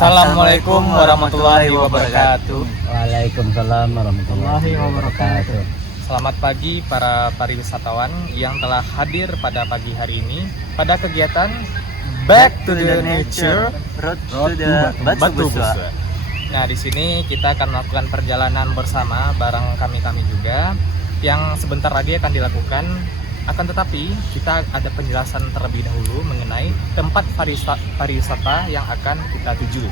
Assalamualaikum warahmatullahi wabarakatuh. Waalaikumsalam warahmatullahi wabarakatuh. Selamat pagi para pariwisatawan yang telah hadir pada pagi hari ini pada kegiatan Back to the Nature Road to the Batu Busua. Nah, di sini kita akan melakukan perjalanan bersama bareng kami juga yang sebentar lagi akan dilakukan. Akan tetapi kita ada penjelasan terlebih dahulu mengenai tempat pariwisata yang akan kita tuju.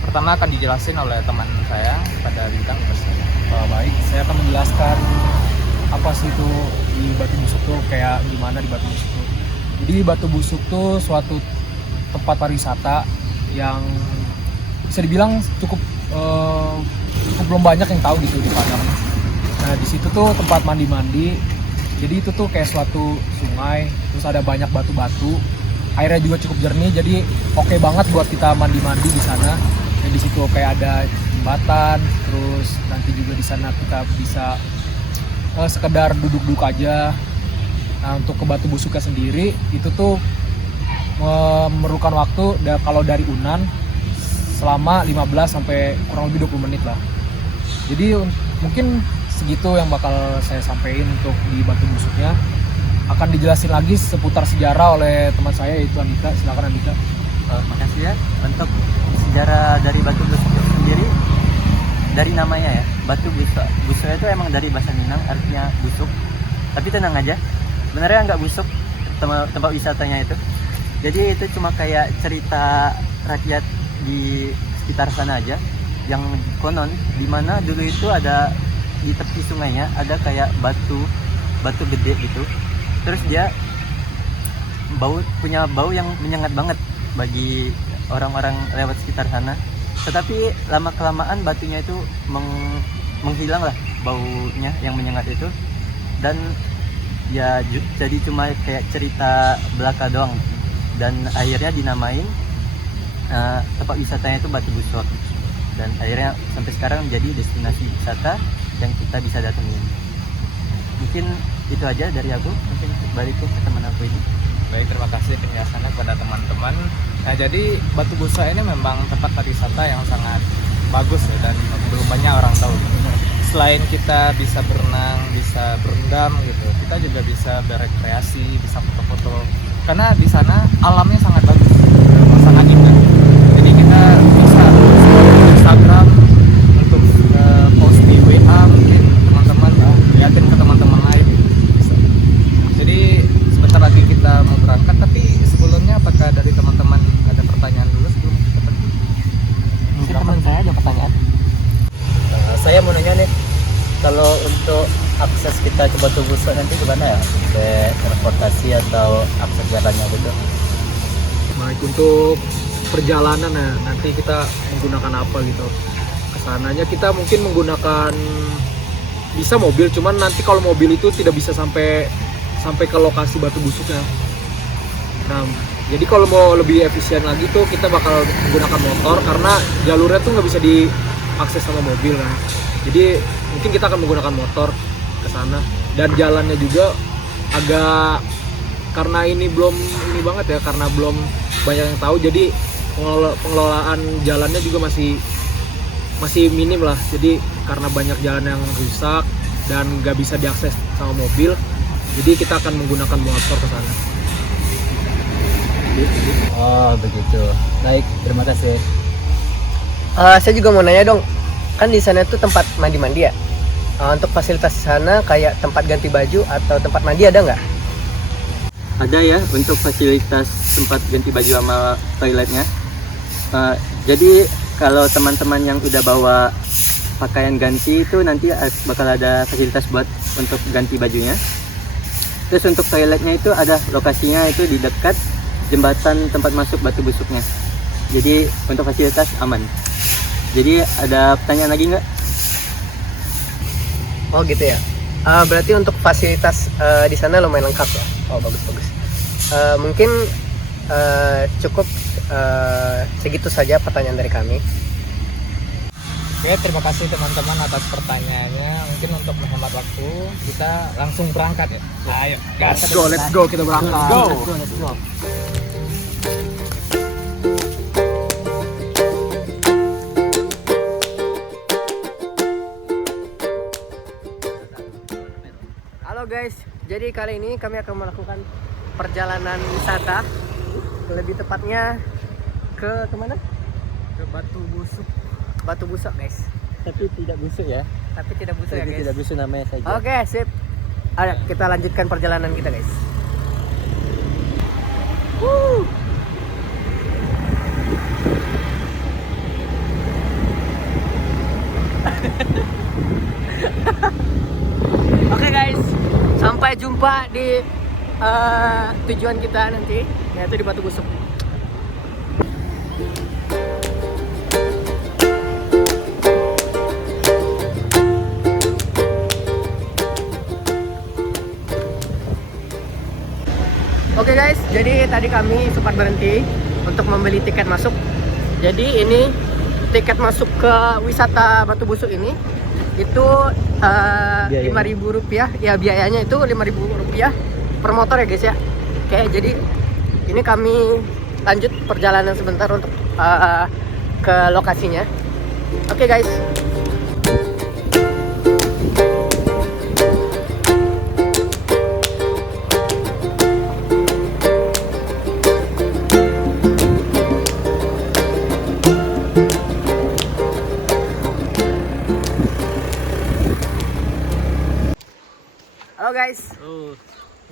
Pertama akan dijelasin oleh teman saya pada bintang saya. Baik, saya akan menjelaskan apa sih itu di Batu Busuk tuh, kayak gimana di Batu Busuk tuh. Jadi Batu Busuk tuh suatu tempat pariwisata yang bisa dibilang cukup belum banyak yang tahu gitu di Padang. Nah, di situ tuh tempat mandi-mandi. Jadi itu tuh kayak suatu sungai, terus ada banyak batu-batu. Airnya juga cukup jernih, jadi oke banget buat kita mandi-mandi di sana. Dan di situ kayak ada jembatan, terus nanti juga di sana kita bisa sekedar duduk-duduk aja. Nah, untuk ke Batu Busuknya sendiri itu tuh memerlukan waktu kalau dari Unan selama 15 sampai kurang lebih 20 menit lah. Jadi mungkin segitu yang bakal saya sampaikan untuk di Batu Busuknya. Akan dijelasin lagi seputar sejarah oleh teman saya, yaitu Andika. Silakan Andika. Makasih ya. Untuk sejarah dari Batu Busuk sendiri, dari namanya ya, Batu Busuk. Busuk itu emang dari bahasa Minang, artinya busuk. Tapi tenang aja, sebenarnya nggak busuk tempat wisatanya itu. Jadi itu cuma kayak cerita rakyat di sekitar sana aja, yang konon dimana dulu itu ada di tepi sungainya ada kayak batu gede gitu. Terus dia punya bau yang menyengat banget bagi orang-orang lewat sekitar sana. Tetapi lama kelamaan batunya itu menghilang lah baunya yang menyengat itu, dan ya jadi cuma kayak cerita belaka doang. Dan akhirnya dinamain tempat wisatanya itu Batu Busuk, dan akhirnya sampai sekarang menjadi destinasi wisata yang kita bisa datengin. Mungkin itu aja dari aku, mungkin balik ke teman aku ini. Baik, terima kasih penjelasannya kepada teman-teman. Nah, jadi Batu Busuk ini memang tempat pariwisata yang sangat bagus ya, dan belum banyak orang tahu. Selain kita bisa berenang, bisa berendam gitu, kita juga bisa berekreasi, bisa foto-foto. Karena di sana alamnya sangat bagus, sangat indah. Jadi kita bisa Instagram untuk post di WA, mungkin teman-teman liatin ke teman-teman lain bisa. Jadi sebentar lagi kita mau berangkat, tapi sebelumnya apakah dari teman-teman ada pertanyaan dulu sebelum kita pergi? Mungkin teman saya ada pertanyaan. Saya mau nanya nih, kalau untuk akses kita ke Batu Busuk nanti gimana ya? Kayak transportasi atau akses jalannya gitu? Baik, untuk perjalanan ya, nanti kita menggunakan apa gitu. Kesananya kita mungkin menggunakan bisa mobil, cuman nanti kalau mobil itu tidak bisa sampai ke lokasi Batu Busuknya. Nah, jadi kalau mau lebih efisien lagi tuh kita bakal menggunakan motor, karena jalurnya tuh nggak bisa diakses sama mobil kan. Jadi mungkin kita akan menggunakan motor ke sana, dan jalannya juga agak, karena ini banget ya, karena belum banyak yang tahu, jadi pengelolaan jalannya juga masih minim lah. Jadi karena banyak jalan yang rusak dan nggak bisa diakses sama mobil, jadi kita akan menggunakan motor ke sana. Oh begitu. Baik, terima kasih. Saya juga mau nanya dong, kan di sana tuh tempat mandi-mandi ya. Untuk fasilitas di sana kayak tempat ganti baju atau tempat mandi ada nggak? Ada ya, untuk fasilitas tempat ganti baju sama toiletnya. Jadi kalau teman-teman yang udah bawa pakaian ganti itu nanti bakal ada fasilitas buat untuk ganti bajunya. Terus untuk toiletnya itu ada lokasinya itu di dekat jembatan tempat masuk Batu Busuknya. Jadi untuk fasilitas aman. Jadi ada pertanyaan lagi nggak? Oh gitu ya. Berarti untuk fasilitas di sana lumayan lengkap ya. Oh bagus. Mungkin cukup segitu saja pertanyaan dari kami. Oke, terima kasih teman-teman atas pertanyaannya. Mungkin untuk menghemat waktu, kita langsung berangkat ya. Ayo, Let's go, kita berangkat. Let's go. Let's go. guys, jadi kali ini kami akan melakukan perjalanan wisata, lebih tepatnya ke kemana? Ke Batu Busuk. Batu Busuk guys. Tapi tidak busuk ya. Tapi tidak busuk ya guys. Tidak busuk namanya saja. Oke, sip. Ayo kita lanjutkan perjalanan kita guys. Woo. Oke guys, sampai jumpa di tujuan kita nanti, yaitu di Batu Busuk. Oke guys, jadi tadi kami sempat berhenti untuk membeli tiket masuk. Jadi ini tiket masuk ke wisata Batu Busuk ini itu Rp5.000 ya, biayanya itu Rp5.000 per motor ya guys ya. Oke, jadi ini kami lanjut perjalanan sebentar untuk ke lokasinya. Oke guys. Halo guys.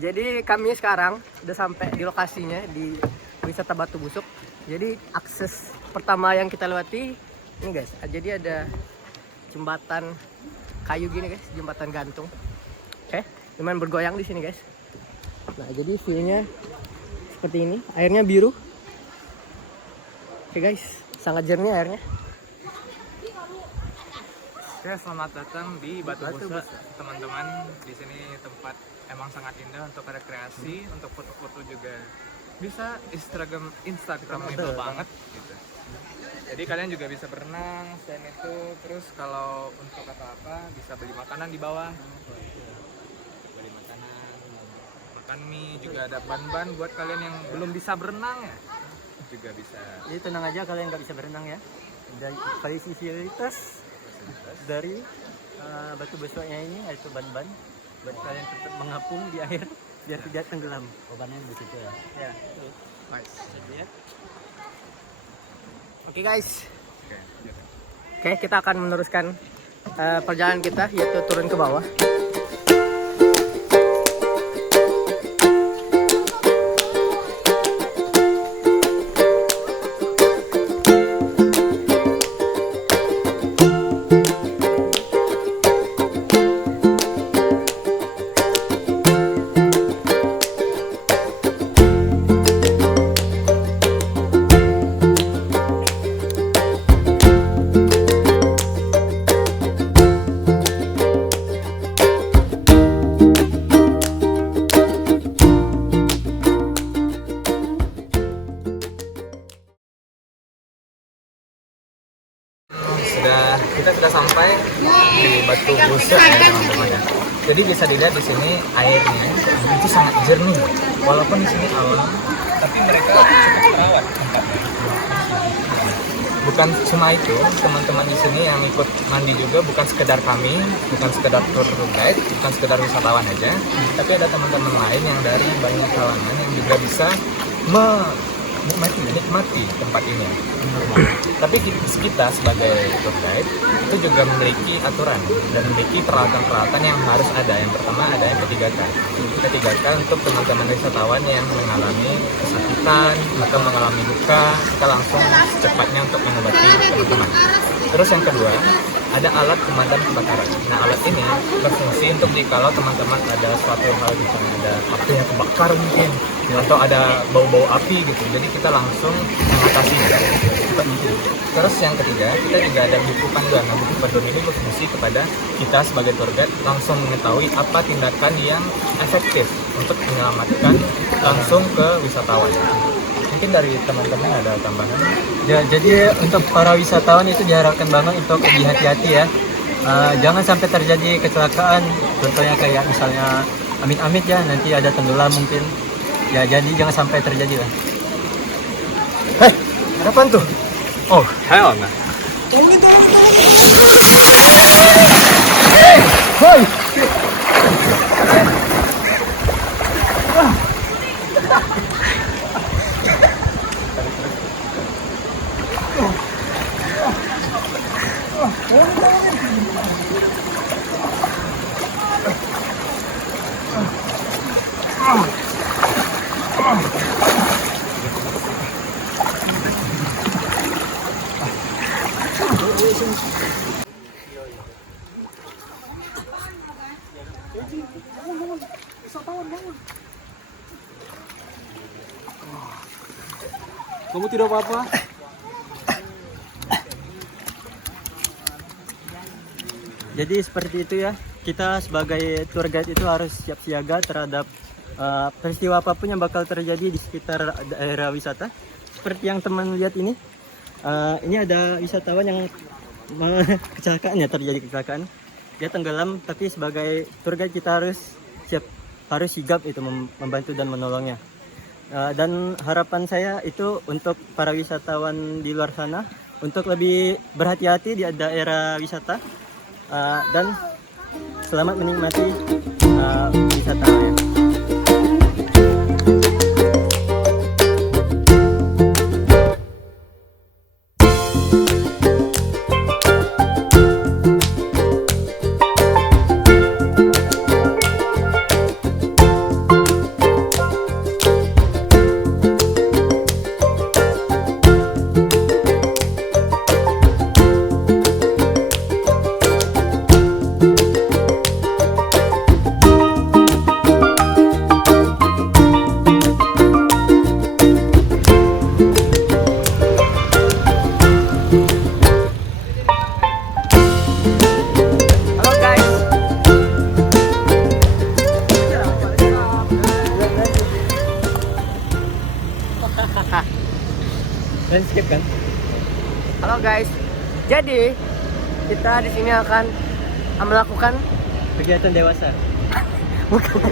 Jadi kami sekarang udah sampai di lokasinya di wisata Batu Busuk. Jadi akses pertama yang kita lewati ini guys. Jadi ada jembatan kayu gini guys, jembatan gantung. Oke, lumayan bergoyang di sini guys. Nah, jadi view-nya seperti ini. Airnya biru. Oke guys, sangat jernih airnya. Oke, selamat datang di Batu Batu Busuk, Busuk. teman-teman. Di sini tempat emang sangat indah untuk rekreasi, untuk foto-foto juga bisa Instagramable banget gitu. Jadi kalian juga bisa berenang, selain itu terus kalau untuk apa-apa bisa beli makanan di bawah. Beli makanan, makan mie, juga ada ban-ban buat kalian yang belum bisa berenang ya. Juga bisa. Jadi tenang aja kalian nggak bisa berenang ya. Dari fasilitas dari Batu Busuknya ini yaitu ban-ban buat kalian tetap mengapung di air biar tidak tenggelam. Bannya di situ ya. Ya. Nice. Ya. Oke guys. Oke, gitu. Oke, kita akan meneruskan perjalanan kita, yaitu turun ke bawah. Kita sudah sampai di Batu Busuk ya teman-teman ya. Jadi bisa dilihat di sini airnya itu sangat jernih. Walaupun di sini alam, tapi mereka cukup merawat tempatnya. Bukan cuma itu, teman-teman di sini yang ikut mandi juga bukan sekedar kami, bukan sekedar tour guide, bukan sekedar wisatawan aja, tapi ada teman-teman lain yang dari banyak kalangan yang juga bisa menikmati tempat ini. Tapi kita sebagai tour guide itu juga memiliki aturan dan memiliki peralatan-peralatan yang harus ada. Yang pertama ada yang P3K. P3K untuk teman-teman wisatawan yang mengalami kesakitan atau mengalami luka, kita langsung secepatnya untuk mengobati teman-teman. Terus yang kedua, ada alat pemadam kebakaran. Nah, alat ini berfungsi untuk jikalau teman-teman ada suatu hal, misalnya ada api yang kebakar mungkin, atau ada bau-bau api gitu. Jadi kita langsung mengatasinya. Terus yang ketiga, kita juga ada buku panduan. Nah, buku panduan ini berfungsi kepada kita sebagai tour guide langsung mengetahui apa tindakan yang efektif untuk menyelamatkan langsung ke wisatawan. Mungkin dari teman-teman ada tambahan? Ya, jadi untuk para wisatawan itu diharapkan banget untuk lebih hati-hati ya. Jangan sampai terjadi kecelakaan. Contohnya kayak misalnya amit-amit ya, nanti ada tenggelam mungkin. Ya, jadi jangan sampai terjadi lah. Hei, ada apaan tuh? Oh, hell nah. Hei, hoi. Kamu tidak apa-apa? Jadi seperti itu ya, kita sebagai tour guide itu harus siap siaga terhadap peristiwa apapun yang bakal terjadi di sekitar daerah wisata. Seperti yang teman lihat ini ada wisatawan yang kecelakaan ya, terjadi kecelakaan. Dia tenggelam, tapi sebagai tour guide kita harus sigap itu membantu dan menolongnya. Dan harapan saya itu untuk para wisatawan di luar sana untuk lebih berhati-hati di daerah wisata dan selamat menikmati wisatanya. Landscape kan? Halo guys, jadi kita di sini akan melakukan Kegiatan dewasa. bukan